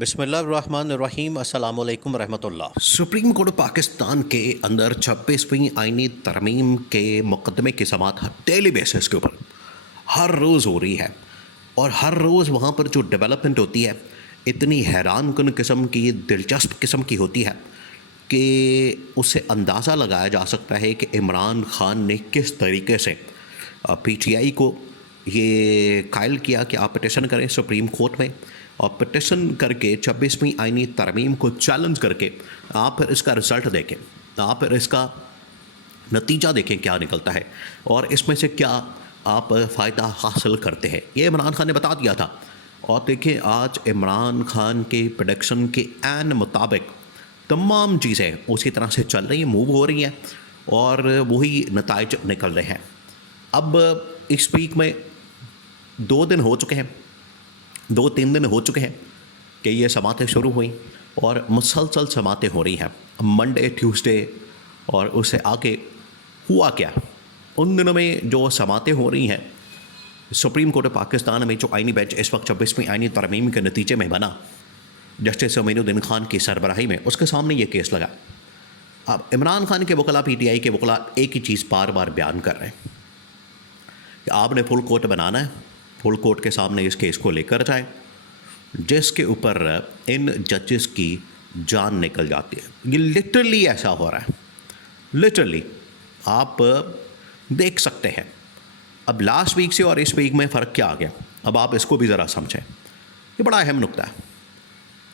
بسم اللہ الرحمن الرحیم، السلام علیکم ورحمۃ اللہ۔ سپریم کورٹ پاکستان کے اندر 26ویں آئینی ترمیم کے مقدمے کی سماعت ڈیلی بیسس کے اوپر ہر روز ہو رہی ہے، اور ہر روز وہاں پر جو ڈیولپمنٹ ہوتی ہے اتنی حیران کن قسم کی، دلچسپ قسم کی ہوتی ہے کہ اس سے اندازہ لگایا جا سکتا ہے کہ عمران خان نے کس طریقے سے پی ٹی آئی کو یہ قائل کیا کہ آپ پٹیشن کریں سپریم کورٹ میں، اور پٹیشن کر کے 26ویں آئینی ترمیم کو چیلنج کر کے آپ پھر اس کا رزلٹ دیکھیں، آپ پھر اس کا نتیجہ دیکھیں کیا نکلتا ہے اور اس میں سے کیا آپ فائدہ حاصل کرتے ہیں۔ یہ عمران خان نے بتا دیا تھا، اور دیکھیں آج عمران خان کے پریڈکشن کے عین مطابق تمام چیزیں اسی طرح سے چل رہی ہیں، موو ہو رہی ہیں، اور وہی نتائج نکل رہے ہیں۔ اب اس ویک میں 2 دن ہو چکے ہیں، 2-3 دن ہو چکے ہیں کہ یہ سماعتیں شروع ہوئیں، اور مسلسل سماعتیں ہو رہی ہیں منڈے، ٹیوزڈے، اور اس سے آگے ہوا کیا؟ ان دنوں میں جو سماعتیں ہو رہی ہیں سپریم کورٹ پاکستان میں، جو آئینی بینچ اس وقت 26ویں آئینی ترمیم کے نتیجے میں بنا جسٹس امین الدین خان کی سربراہی میں، اس کے سامنے یہ کیس لگا۔ اب عمران خان کے وکلاء، پی ٹی آئی کے وکلاء ایک ہی چیز بار بار بیان کر رہے ہیں کہ آپ نے فل کورٹ بنانا ہے، فل کورٹ کے سامنے اس کیس کو لے کر جائے، جس کے اوپر ان ججز کی جان نکل جاتی ہے۔ یہ لٹرلی ایسا ہو رہا ہے، لٹرلی آپ دیکھ سکتے ہیں۔ اب لاسٹ ویک سے اور اس ویک میں فرق کیا آ گیا، اب آپ اس کو بھی ذرا سمجھیں۔ یہ بڑا اہم نقطہ ہے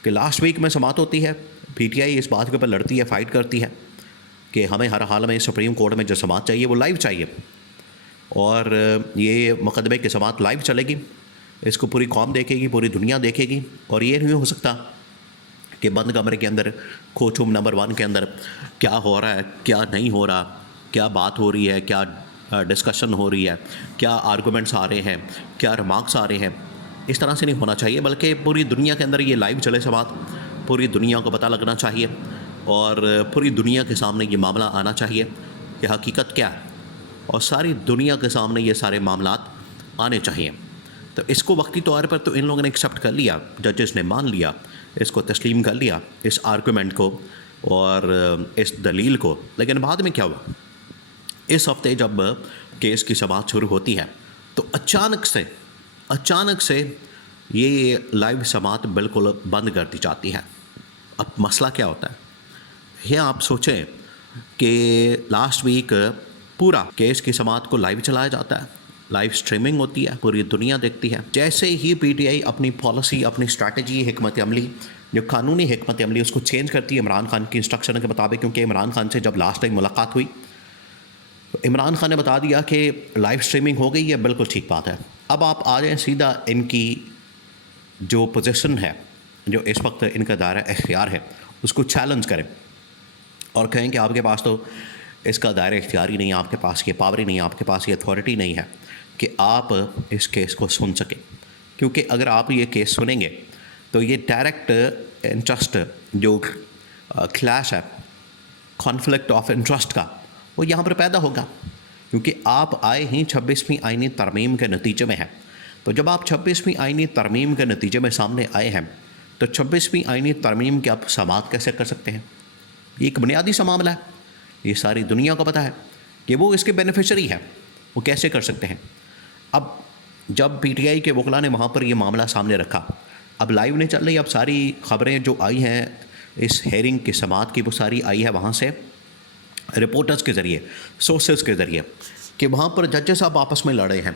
کہ لاسٹ ویک میں سماعت ہوتی ہے، پی ٹی آئی اس بات کے اوپر لڑتی ہے، فائٹ کرتی ہے کہ ہمیں ہر حال میں سپریم کورٹ میں جو سماعت چاہیے وہ لائیو چاہیے، اور یہ مقدمے کی سماعت لائیو چلے گی، اس کو پوری قوم دیکھے گی، پوری دنیا دیکھے گی، اور یہ نہیں ہو سکتا کہ بند کمرے کے اندر کورٹ روم نمبر 1 کے اندر کیا ہو رہا ہے، کیا نہیں ہو رہا، کیا بات ہو رہی ہے، کیا ڈسکشن ہو رہی ہے، کیا آرگومنٹس آ رہے ہیں، کیا ریمارکس آ رہے ہیں۔ اس طرح سے نہیں ہونا چاہیے، بلکہ پوری دنیا کے اندر یہ لائیو چلے سماعت، پوری دنیا کو پتہ لگنا چاہیے، اور پوری دنیا کے سامنے یہ معاملہ آنا چاہیے کہ حقیقت کیا ہے، اور ساری دنیا کے سامنے یہ سارے معاملات آنے چاہیے۔ تو اس کو وقتی طور پر تو ان لوگوں نے ایکسیپٹ کر لیا، ججز نے مان لیا، اس کو تسلیم کر لیا، اس آرگومنٹ کو اور اس دلیل کو۔ لیکن بعد میں کیا ہوا؟ اس ہفتے جب کیس کی سماعت شروع ہوتی ہے تو اچانک سے یہ لائیو سماعت بالکل بند کر دی جاتی ہے۔ اب مسئلہ کیا ہوتا ہے؟ یہ آپ سوچیں کہ لاسٹ ویک پورا کیس کی سماعت کو لائیو چلایا جاتا ہے، لائیو سٹریمنگ ہوتی ہے، پوری دنیا دیکھتی ہے۔ جیسے ہی پی ٹی آئی اپنی پالیسی، اپنی اسٹریٹجی، حکمت عملی، جو قانونی حکمت عملی، اس کو چینج کرتی ہے عمران خان کی انسٹرکشن کے مطابق، کیونکہ عمران خان سے جب لاسٹ ٹائم ملاقات ہوئی تو عمران خان نے بتا دیا کہ لائیو سٹریمنگ ہو گئی ہے، بالکل ٹھیک بات ہے۔ اب آپ آ جائیں سیدھا ان کی جو پوزیشن ہے، جو اس وقت ان کا دائرہ اختیار ہے، اس کو چیلنج کریں اور کہیں کہ آپ کے پاس تو اس کا دائرہ اختیار ہی نہیں ہے، آپ کے پاس یہ پاور ہی نہیں ہے، آپ کے پاس یہ اتھارٹی نہیں ہے کہ آپ اس کیس کو سن سکیں۔ کیونکہ اگر آپ یہ کیس سنیں گے تو یہ ڈائریکٹ انٹرسٹ جو کلیش ہے، کانفلکٹ آف انٹرسٹ کا، وہ یہاں پر پیدا ہوگا، کیونکہ آپ آئے ہی 26ویں آئینی ترمیم کے نتیجے میں ہیں۔ تو جب آپ 26ویں آئینی ترمیم کے نتیجے میں سامنے آئے ہیں تو 26ویں آئینی ترمیم کی آپ سماعت کیسے کر سکتے ہیں؟ یہ ایک بنیادی سا معاملہ ہے، یہ ساری دنیا کو پتہ ہے کہ وہ اس کے بینیفیشری ہیں، وہ کیسے کر سکتے ہیں۔ اب جب پی ٹی آئی کے وکلاء نے وہاں پر یہ معاملہ سامنے رکھا، اب لائیو نہیں چل رہی، اب ساری خبریں جو آئی ہیں اس ہیئرنگ کی سماعت کی، وہ ساری آئی ہے وہاں سے رپورٹرز کے ذریعے، سورسز کے ذریعے، کہ وہاں پر ججز صاحب آپس میں لڑے ہیں۔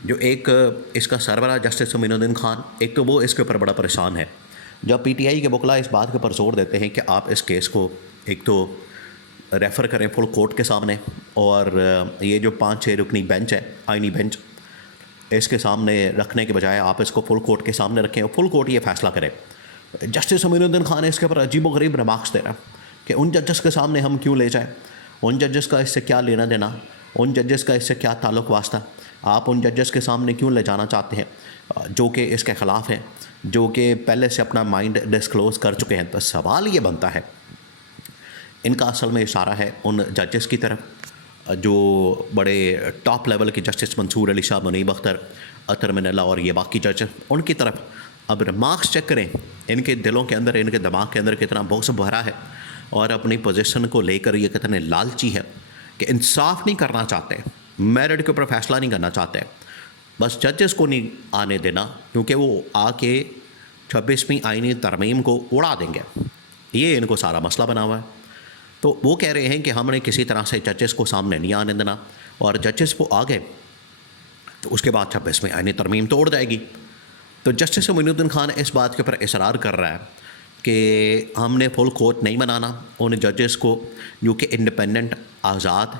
جو ایک اس کا سربراہ جسٹس امین الدین خان، ایک تو وہ اس کے اوپر بڑا پریشان ہے، جب پی ٹی آئی کے وکلاء اس بات کے اوپر زور دیتے ہیں کہ آپ اس کیس کو ایک تو ریفر کریں فل کورٹ کے سامنے، اور یہ جو 5-6 رکنی بینچ ہے، آئینی بینچ، اس کے سامنے رکھنے کے بجائے آپ اس کو فل کورٹ کے سامنے رکھیں اور فل کورٹ یہ فیصلہ کرے۔ جسٹس امین الدین خان اس کے اوپر عجیب و غریب ریمارکس دے رہا ہے کہ ان ججز کے سامنے ہم کیوں لے جائیں، ان ججز کا اس سے کیا لینا دینا، ان ججز کا اس سے کیا تعلق واسطہ، آپ ان ججز کے سامنے کیوں لے جانا چاہتے ہیں جو کہ اس کے خلاف ہیں، جو کہ پہلے سے اپنا مائنڈ ڈسکلوز کر چکے ہیں۔ تو سوال یہ بنتا ہے، ان کا اصل میں اشارہ ہے ان ججز کی طرف جو بڑے ٹاپ لیول کے جسٹس منصور علی شاہ، منیب اختر، اطہر من اللہ اور یہ باقی جج، ان کی طرف اب ریمارکس چیک کریں ان کے دلوں کے اندر، ان کے دماغ کے اندر کتنا بغض بھرا ہے، اور اپنی پوزیشن کو لے کر یہ کتنے لالچی ہے کہ انصاف نہیں کرنا چاہتے، میرٹ کے اوپر فیصلہ نہیں کرنا چاہتے، بس ججز کو نہیں آنے دینا کیونکہ وہ آ کے 26ویں آئینی ترمیم کو اڑا دیں گے۔ یہ ان کو سارا مسئلہ بنا ہوا ہے۔ تو وہ کہہ رہے ہیں کہ ہم نے کسی طرح سے ججز کو سامنے نہیں آنے دینا، اور ججز وہ آ گئے تو اس کے بعد 26ویں آئینی ترمیم توڑ جائے گی۔ تو جسٹس معین الدین خان اس بات کے اوپر اصرار کر رہا ہے کہ ہم نے فل کورٹ نہیں بنانا ان ججز کو جو کہ انڈیپینڈنٹ، آزاد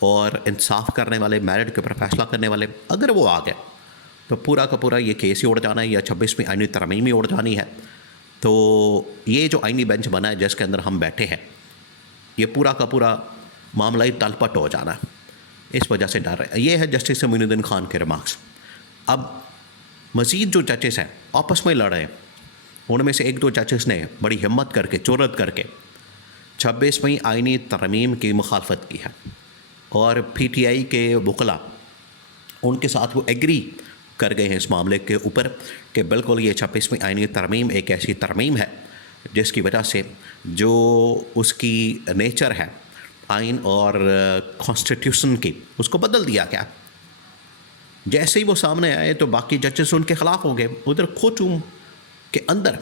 اور انصاف کرنے والے، میرٹ کے اوپر فیصلہ کرنے والے، اگر وہ آ گئے تو پورا کا پورا یہ کیس ہی اڑ جانا ہے یا 26ویں آئینی ترمیم ہی اڑ جانی ہے۔ تو یہ جو آئینی بینچ بنا ہے جس کے اندر ہم بیٹھے ہیں، یہ پورا کا پورا معاملہ ہی تل پٹ ہو جانا ہے، اس وجہ سے ڈر ہے۔ یہ ہے جسٹس معین الدین خان کے ریمارکس۔ اب مزید جو ججز ہیں آپس میں لڑ رہے ہیں، ان میں سے ایک دو ججز نے بڑی ہمت کر کے، جرأت کر کے 26ویں آئینی ترمیم کی مخالفت کی ہے، اور پی ٹی آئی کے وکلاء ان کے ساتھ وہ ایگری کر گئے ہیں اس معاملے کے اوپر کہ بالکل یہ 26ویں آئینی ترمیم ایک ایسی ترمیم ہے جس کی وجہ سے جو اس کی نیچر ہے آئین اور کانسٹیٹیوشن کی، اس کو بدل دیا گیا۔ جیسے ہی وہ سامنے آئے تو باقی ججز ان کے خلاف ہو گئے۔ ادھر کوچوم کے اندر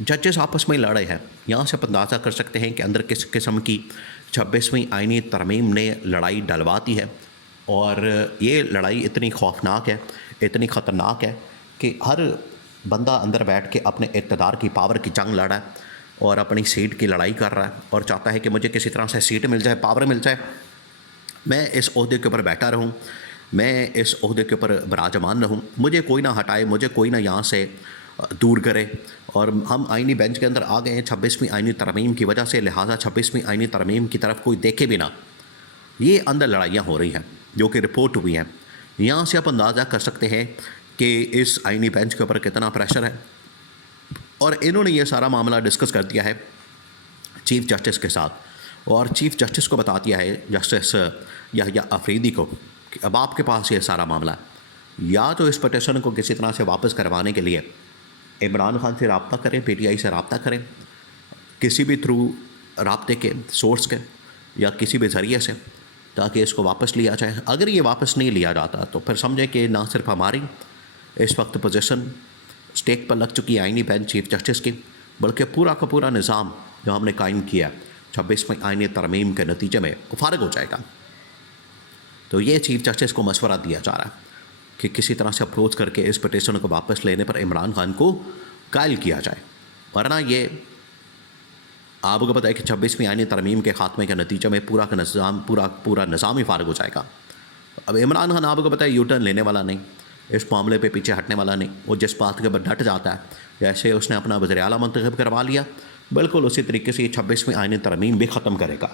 ججز آپس میں لڑے ہیں۔ یہاں سے آپ اندازہ کر سکتے ہیں کہ اندر کس قسم کی 26ویں آئینی ترمیم نے لڑائی ڈلواتی ہے، اور یہ لڑائی اتنی خوفناک ہے، اتنی خطرناک ہے کہ ہر بندہ اندر بیٹھ کے اپنے اقتدار کی، پاور کی جنگ لڑ رہا ہے اور اپنی سیٹ کی لڑائی کر رہا ہے، اور چاہتا ہے کہ مجھے کسی طرح سے سیٹ مل جائے، پاور مل جائے، میں اس عہدے کے اوپر بیٹھا رہوں، میں اس عہدے کے اوپر براجمان رہوں، مجھے کوئی نہ ہٹائے، مجھے کوئی نہ یہاں سے دور کرے۔ اور ہم آئینی بینچ کے اندر آ گئے ہیں 26ویں آئینی ترمیم کی وجہ سے، لہٰذا 26ویں آئینی ترمیم کی طرف کوئی دیکھے بھی نہ۔ یہ اندر لڑائیاں ہو رہی ہیں جو کہ رپورٹ ہوئی ہیں۔ یہاں سے آپ اندازہ کر سکتے ہیں کہ اس آئینی بینچ کے اوپر کتنا پریشر ہے، اور انہوں نے یہ سارا معاملہ ڈسکس کر دیا ہے چیف جسٹس کے ساتھ، اور چیف جسٹس کو بتا دیا ہے جسٹس یحییٰ آفریدی کو کہ اب آپ کے پاس یہ سارا معاملہ ہے، یا تو اس پٹیشن کو کسی طرح سے واپس کروانے کے لیے عمران خان سے رابطہ کریں، پی ٹی آئی سے رابطہ کریں، کسی بھی تھرو رابطے کے سورس کے یا کسی بھی ذریعے سے، تاکہ اس کو واپس لیا جائے۔ اگر یہ واپس نہیں لیا جاتا تو پھر سمجھیں کہ نہ صرف ہماری اس وقت پوزیشن اسٹیک پر لگ چکی آئینی بینچ چیف جسٹس کی، بلکہ پورا کا پورا نظام جو ہم نے قائم کیا 26ویں آئینی ترمیم کے نتیجے میں وہ فارغ ہو جائے گا۔ تو یہ چیف جسٹس کو مشورہ دیا جا رہا ہے کہ کسی طرح سے اپروچ کر کے اس پٹیشن کو واپس لینے پر عمران خان کو قائل کیا جائے، ورنہ یہ آپ کو پتہ ہے کہ 26ویں آئینی ترمیم کے خاتمے کے نتیجے میں پورا نظام ہی فارغ ہو جائے گا۔ اب عمران خان آپ کو پتہ ہے یو ٹرن لینے والا نہیں، اس معاملے پہ پیچھے ہٹنے والا نہیں، وہ جس بات کے اوپر ڈٹ جاتا ہے، جیسے اس نے اپنا وزیر اعلیٰ منتخب کروا لیا، بالکل اسی طریقے سے یہ 26ویں آئینی ترمیم بھی ختم کرے گا۔